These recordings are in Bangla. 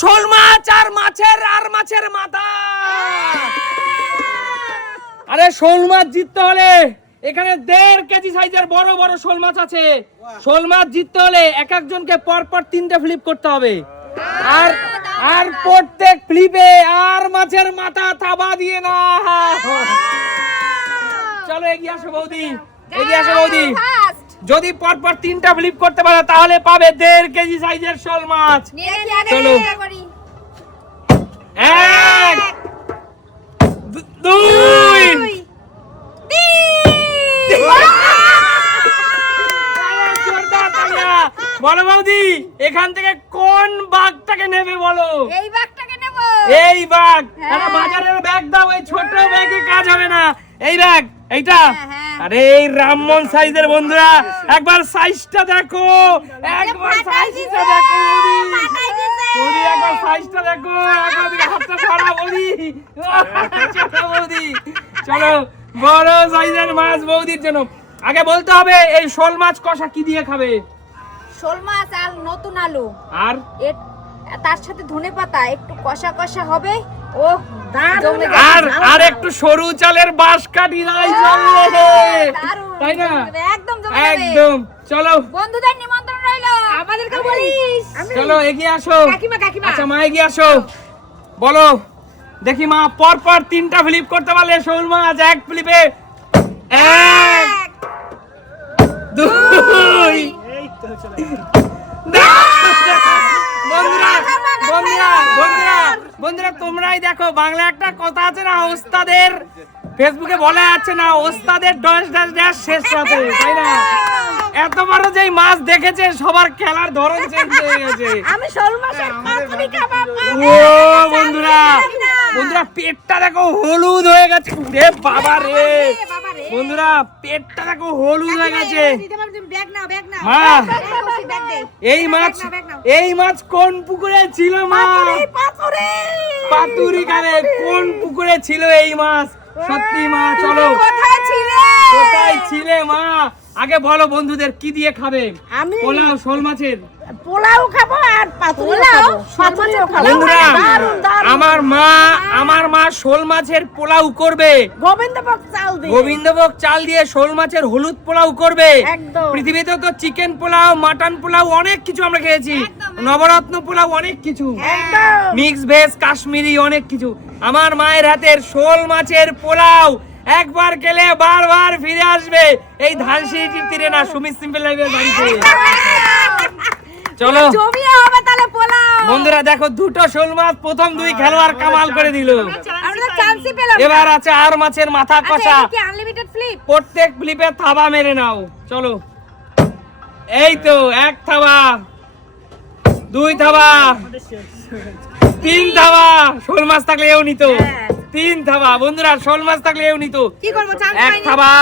শোল মাছ আর মাছের মাথা। আরে শোল মাছ জিততে হলে এখানে 1.5 কেজি সাইজের বড় বড় শোল মাছ আছে। শোল মাছ জিততে হলে এক একজনকে পরপর 3টে ফ্লিপ করতে হবে, আর আর প্রত্যেক ফ্লিপে আর মাছের মাথা থাবা দিয়ে না। চলো এগিয়ে আসো বৌদি, এগিয়ে আসো বৌদি। যদি পরপর 3টা ফ্লিপ করতে পারো তাহলে পাবে 1.5 কেজি সাইজের শোল মাছ। চলো 1 2 বলো বৌদি, এখান থেকে কোন বাঘটাকে নেবে বলো? এই বাঘটাকে নেব। এই বাঘ। আরে বাজারের ব্যাগ দাও, এই ছোট ব্যাগে কাজ হবে না। এই ব্যাগ, এইটা। আরে এই রামমন সাইজের বন্ধুরা, একবার সাইজটা দেখো, একবার সাইজটা দেখো বৌদি, একবার সাইজটা দেখো, একবার দিকে হাতটা ছড়া বৌদি। চলো বৌদি, চলো বড় সাইজের মাছ বৌদির জন্য। আগে বলতে হবে এই শোল মাছ কষা কি দিয়ে খাবে? শোল মাছ আর নতুন আলু, আর তার সাথে ধনেপাতা, একটু কষা কষা হবে। ও আর আর একটু সরু চালের বাঁশকাঠি রাই চলবে, তাই না? একদম একদম। চলো বন্ধুদের নিমন্ত্রণ রইলো, আমাদেরকে বলিস। চলো এগিয়ে আসো। কাকিমা আচ্ছা মা এগিয়ে আসো, বলো দেখি মা। পরপর 3টা ফ্লিপ করতে পারলে শোল মাছ 1 ফ্লিপে 1 2 বন্ধুরা তোমরাই দেখো, বাংলা একটা কথা আছে না, ওস্তাদের ফেসবুকে বলা আছে না, ওস্তাদের ড্যাশ ড্যাশ ড্যাশ শেষ রাতে, তাই না? এত বড় যেই মাছ দেখেছে সবার খেলার ধরন চেঞ্জ হয়ে গেছে। আমি শোল মাছের পাতুরি খাবো। ও বন্ধুরা, বন্ধুরা পেটটা দেখো হলুদ হয়ে গেছে রে বাবা রে। বন্ধুরা পেটটা দেখো হলুদ হয়ে গেছে। মা এই মাছ কোন পুকুরে ছিল মা? পাতুরি কারে কোন পুকুরে ছিল এই মাছ? সত্যি মা, চলো কোথায় ছিলে মা? আগে বলো বন্ধুদের কি দিয়ে খাবে? পোলাও, শোল মাছের পোলাও খাবো আর পাতুরি খাবো। বন্ধুরা আমার মা শোল মাছের পোলাও করবে, গোবিন্দভোগ চাল দিয়ে শোল মাছের হলুদ পোলাও করবে। পৃথিবীতে তো চিকেন পোলাও, মাটন পোলাও অনেক কিছু আমরা খেয়েছি, নবরত্ন পোলাও অনেক কিছু, মিক্স ভেজ, কাশ্মীরি অনেক কিছু। আমার মায়ের হাতের শোল মাছের পোলাও একবার খেলে বারবার ফিরে আসবে। এই ধানসিঁড়িটির তীরে না, সুমিত সিম্পল লাইফের বাড়িতে। চলো বন্ধুরা দেখো, 2টো শোল মাছ প্রথম 2 খেলোয়াড় কামাল করে দিল। এবার আছে আর মাছের মাথা কষা। প্রত্যেক ফ্লিপে থাবা মেরে নাও। চলো এই তো 1 থাবা, 2 থাবা, 3 থাবা। শোল মাছ থাকলে এও নিত। 3 থাবা বন্ধুরা, শোল মাছ থাকলে এও নিত। 1 থাবা,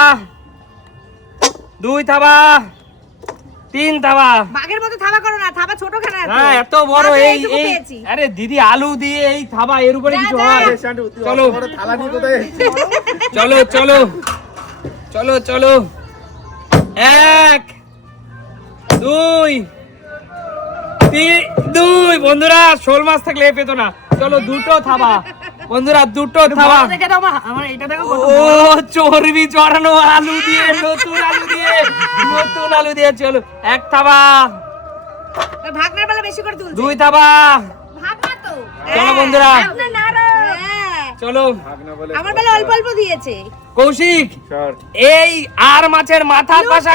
2 থাবা, 3 থাবা। বাঘের মতো থাবা করো না, থাবা ছোট খানা। হ্যাঁ এত বড় এই আরে দিদি আলু দিয়ে এই থাবা, এর উপরে কিছু হয়? চলো চলো চলো চলো চলো 1 2 3 বন্ধুরা, শোল মাছ থাকলে পেত না। চলো 2টো থাবা বন্ধুরা, 2টো থাবা। ও চর্বি চড়ানো আলু দিয়ে, নতুন আলু দিয়ে চলো 1 থাবা, ভাগনার বেলা বেশি করে তুলছে। 2 থাবা। ভাগনা তো চলো বন্ধুরা চলো, আমার বেলা অল্প অল্প দিয়েছে। কৌশিক এই আর মাছের মাথা কষা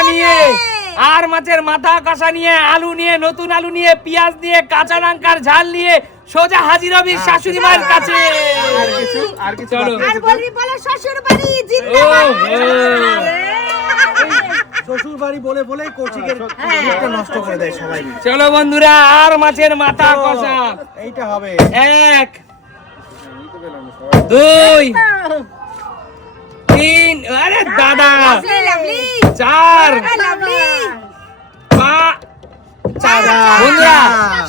নিয়ে, আলু নিয়ে, নতুন আলু নিয়ে, পেঁয়াজ নিয়ে, কাঁচা লঙ্কার ঝাল নিয়ে সোজা হাজির হবি শাশুড়ি মায়ের কাছে। আর কিছু চলো আর বলবি বলো শ্বশুর বাড়ি জিন্দাবাদ। শ্বশুর বাড়ি বলে বলে কৌশিকের মুখটা নষ্ট করে দেয় সবাই। চলো বন্ধুরা, আর মাছের মাথা কষা। এইটা হবে 1 2 3 আরে দাদা 4 বন্ধুরা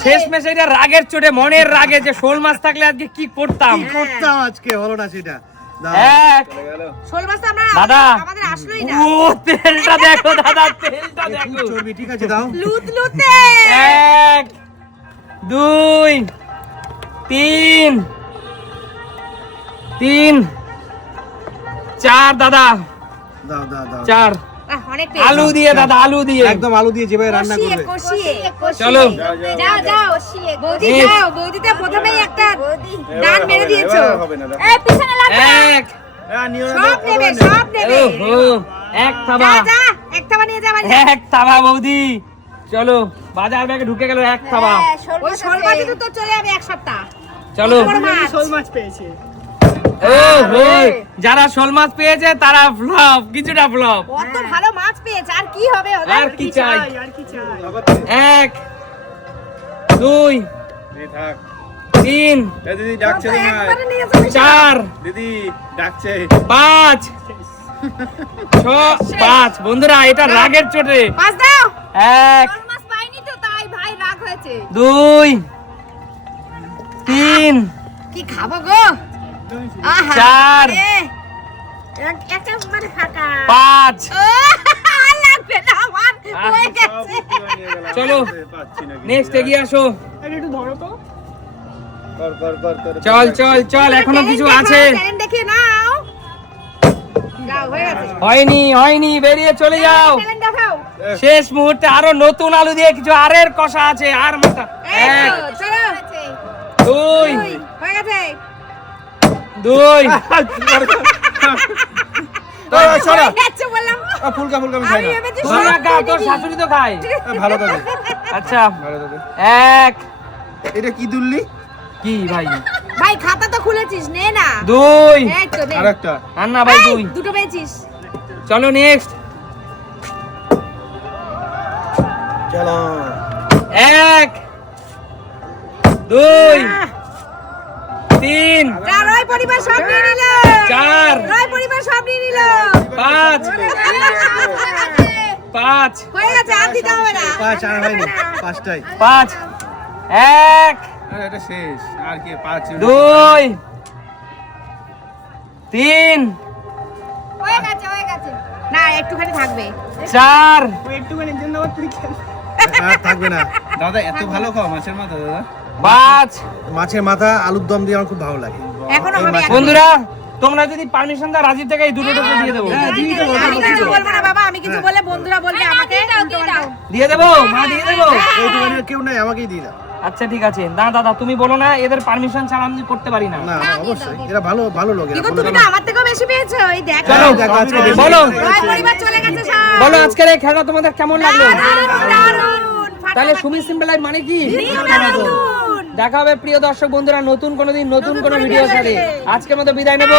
শেষ মেশ এটা রাগের চোটে, মনের রাগে যে শোল মাছ থাকলে আজকে কি করতাম আজকে হলো না সেটা। শোল মাছ আমরা দাদা আমাদের আসলোই না। ও তেলটা দেখো দাদা, তেলটা দেখো। চর্বি ঠিক আছে দাও। লুতলুতে 1 2 3 4 দাদা, দাও দাও দাও 4 অনেক আলু দিয়ে দাদা, আলু দিয়ে একদম আলু দিয়ে যেভাবে রান্না করবে কষিয়ে চলো। যাও যাও বৌদি যাও, বৌদিটা প্রথমেই একটা ডান মেরে দিয়েছো। এই পিছনে লাগবে না। 1 সব নেবে, সব নেবে। ওহো, 1 থাবা, যা যা এক থাবা নিয়ে যা বাড়ি। 1 থাবা বৌদি। চলো বাজার ব্যাগে ঢুকে গেল 1 থাবা। ওই শোল মাছ তো চলে যাবে এক সপ্তাহ। চলো শোল মাছ ওহো, যারা শোল মাছ পেয়েছে তারা ফ্লপ, কিছুটা ফ্লপ। কত ভালো মাছ পেয়েছে, আর কি হবে ওদের? আর কি চাই? 1 2 থাক 3 এ দিদি ডাকছে তোমায় একবারে নিয়ে যাবে। 4 দিদি ডাকছে 5 6 5 বন্ধুরা এটা রাগের চোটে। পাঁচ দাও। 1 শোল মাছ পাইনি তো তাই ভাই রাগ হয়েছে। 2 3 কি খাবো গো? আহা 4 একটা মানে ফাঁকা। 5 আর লাগবে না আমার, হয়ে গেছে। চলো পাচ্ছি না নেক্সট এগিয়ে আসো। কর কর কর কর চল চল চল, এখনো কিছু আছে। ট্যালেন্ট দেখিয়ে নাও। যাও হয়ে গেছে। হয়নি হয়নি, বেরিয়ে চলে যাও। ট্যালেন্ট দেখাও। শেষ মুহূর্তে আরো নতুন আলু দিয়ে কিছু আরের কষা আছে, আর মাথা। এই 1 তো, চলো। 2 হয়ে গেছে। 2 সরা হয়ে গেছে বললাম। ফুলকা ফুলকা আমি খাই আমি না ভেবেছি তোমরা খাও, তোর শাশুড়ি তো খায়। ভালো থাকে আচ্ছা ভালো থাকে 1 এটা কি দুললি কি ভাই, ভাই খাতা তো খুলেছিস, নে না। 2 এই তো নে। আরেকটা আর না ভাই এই, 2। দুটো পেয়েছিস। চলো নেক্সট। চলো 1 2 3 চার ওই পরিবার সব নিয়ে নিল। 4 ওই পরিবার সব নিয়ে নিল। 5 5 হয়ে গেছে, আর দিতে হবে না। পাঁচ আর হয়নি পাঁচটাই 5 1 আরে এটা শেষ আর কি 5 2 3 হয়ে গেছে, হয়ে গেছে। না একটুখানি থাকবে। 4 আর থাকবে না দাদা এত ভালো খাও মাছের মাথা দাদা 5 মাছের মাথা আলুর দম দিয়ে আমার খুব ভালো লাগে এখনো হবে। বন্ধুরা তোমরা যদি পারমিশন দাও রাজীব থেকে এই দুটো টোটো দিয়ে দেবো। আমি কিছু বলবো না বাবা, আমি কিছু বলে বন্ধুরা বলবে আমাকে। দিয়ে দেবো মা, দিয়ে দেবো। এইটুখানি কেউ নাই আমাকেই দিই না আচ্ছা ঠিক আছে, না দাদা তুমি বলো না, এদের পারমিশন ছাড়া আমি করতে পারি না। না অবশ্যই এরা ভালো ভালো লোক এরা কিন্তু তুমি তো আমার থেকেও বেশি পেয়েছো, এই দেখ। চলো দেখো, আজকে বেশি বলো ওই পরিবার চলে গেছে সব। বলো আজকের এই খেলা তোমাদের কেমন লাগলো? দারুণ, তাহলে সুমি সিম্পল লাইফ মানে কি? দারুণ। দেখা হবে প্রিয় দর্শক বন্ধুরা নতুন কোনো দিন নতুন কোনো ভিডিওর সাথে। আজকের মতো বিদায় নেবো।